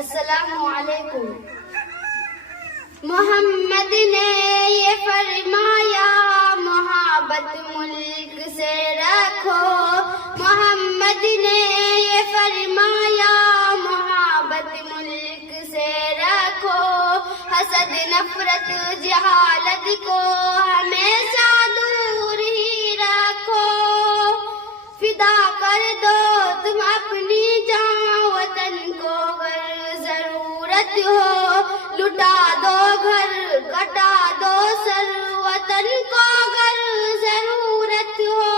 السلام علیکم۔ محمد نے یہ فرمایا محبت ملک سے رکھو، محمد نے یہ فرمایا محبت ملک سے رکھو، حسد نفرت جہالت کو ہمیشہ دور ہی رکھو، فدا کر دو تم اپنی جان وطن کو اگر ضرورت ہو، لٹا دو گھر کٹا دو سر وطن کو اگر ضرورت ہو،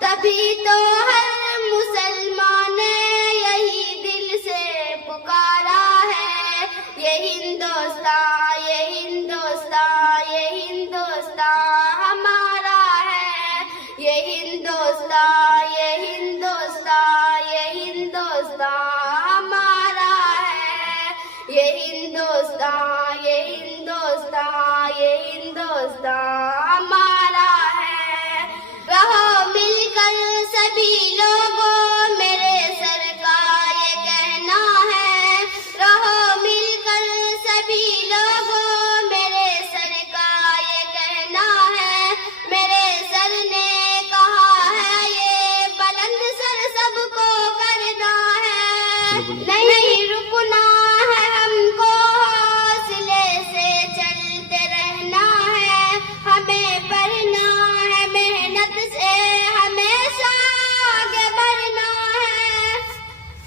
تبھی تو ہر مسلمان نے یہی دل سے پکارا ہے، یہ ہندوستان یہ ہندوستان یہ ہندوستان ہمارا ہے، یہ ہندوستان یہ ہندوستان یہ ہندوستان ہمارا ہے، یہ ہندوستان یہ ہندوستان یہ ہندوستان ہمارا ہے۔ رہو مل کر سبھی لوگوں میرے سر کا یہ کہنا ہے، رہو مل کر سبھی لوگوں میرے سر کا یہ کہنا ہے، میرے سر نے کہا ہے یہ بلند سر سب کو کرنا ہے، نہیں رکنا ہے ہم کو حوصلے سے چلتے رہنا ہے، ہمیں بڑھنا ہے محنت سے ہمیشہ آگے بڑھنا ہے،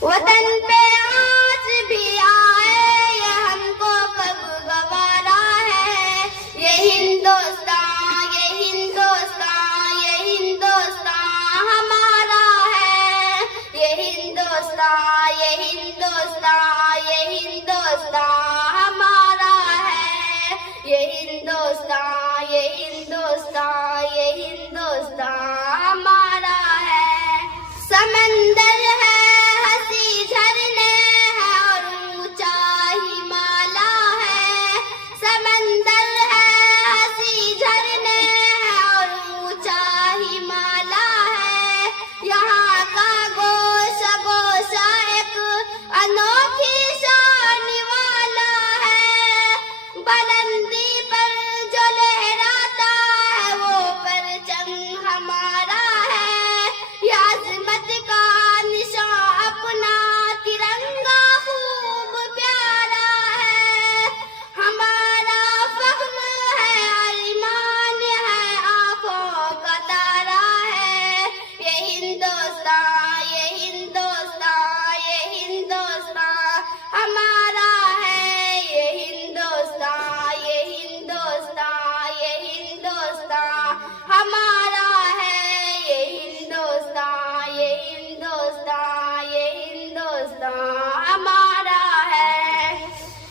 وطن پہ آنچ بھی آئے یہ ہم کو کب گوارا ہے، یہ ہندوستان یہ ہندوستان یہ ہندوستان ہمارا ہے، یہ ہندوستان یہ ہندوستان یہ ہندوستان ہمارا ہے، یہ ہندوستان یہ ہندوستان یہ ہندوستان ہمارا ہے۔ سمندر ہے ہنسی جھرنے ہے اور اونچا ہمالا ہے، سمندر ہے ہنسی جھرنے ہے اور اونچا ہمالا ہے، یہاں کا گوشہ گوشہ ایک انوکھی شان والا ہے، بلندی پر جو لہراتا ہے وہ پرچم ہمارا ہے، یہ عظمت کا نشان اپنا ترنگا خوب پیارا ہے، ہمارا فخر ہے ارمان ہے آنکھوں کا تارا ہے، یہ ہندوستان یہ ہندوستان یہ ہندوستان ہمارا ہے، یہ ہندوستان یہ ہندوستان یہ ہندوستان ہمارا ہے، یہ ہندوستان یہ ہندوستان یہ ہندوستان ہمارا ہے۔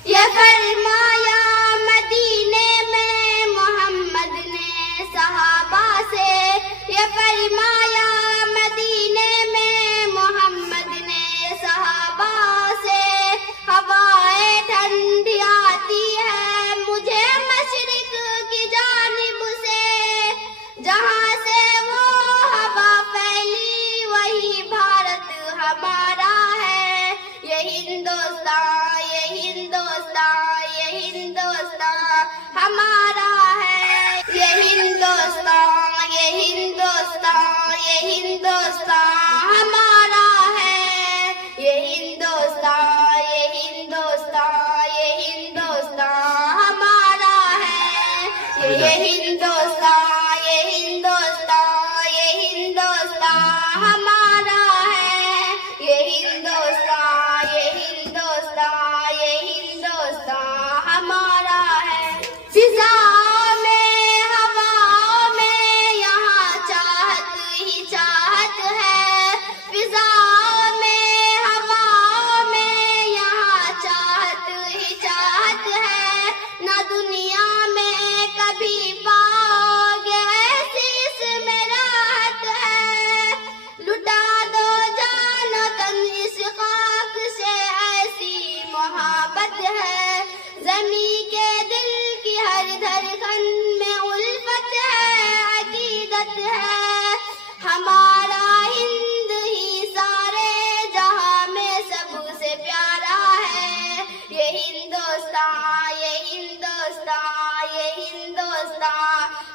یہ فرمایا مدینے میں محمد نے صحابہ سے، یہ فرمایا مدینے میں محمد نے صحابہ سے، ہوائیں ٹھنڈی آتی ہے مجھے مشرق کی جانب سے، جہاں سے وہ ہوا پھیلی وہی بھارت ہمارا ہے، یہ ہندوستان یہ ہندوستان یہ ہندوستان ہمارا ہے، یہ ہندوستان یہ ہندوستان یہ ہندوستان ہمارا ہے، یہ ہندوستان یہ ہندوستان یہ ہندوستان ہمارا ہے، یہ ہندوستان یہ ہندوستان یہ ہندوستان ہمارا ہے، یہ ہندوستان یہ ہندوستان یہ ہندوستان ہمارا ہے۔ فضاؤں میں ہواؤں میں یہاں چاہت ہی چاہت ہے، فضاؤں میں ہواؤں میں یہاں چاہت ہی چاہت ہے، نہ دنیا میں کبھی پاؤ گے ایسی اس میں راحت ہے، لٹا دو جان و تن اس خاک سے ایسی محبت ہے، زمین کے دل کی ہر دھڑکن میں الفت ہے عقیدت ہے، ہمارا ہند ہی سارے جہاں میں سب سے پیارا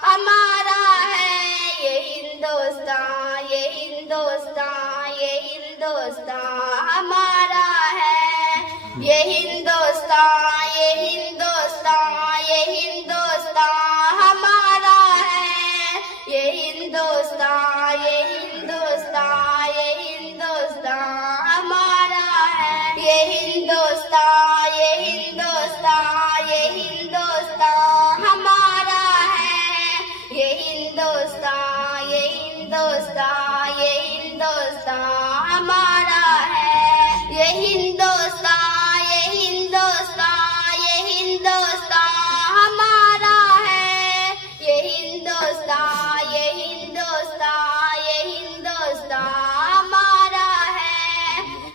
ہمارا ہے یہ ہندوستان، یہ ہندوستان، یہ ہندوستان ہمارا ہے، یہ ہندوستان، یہ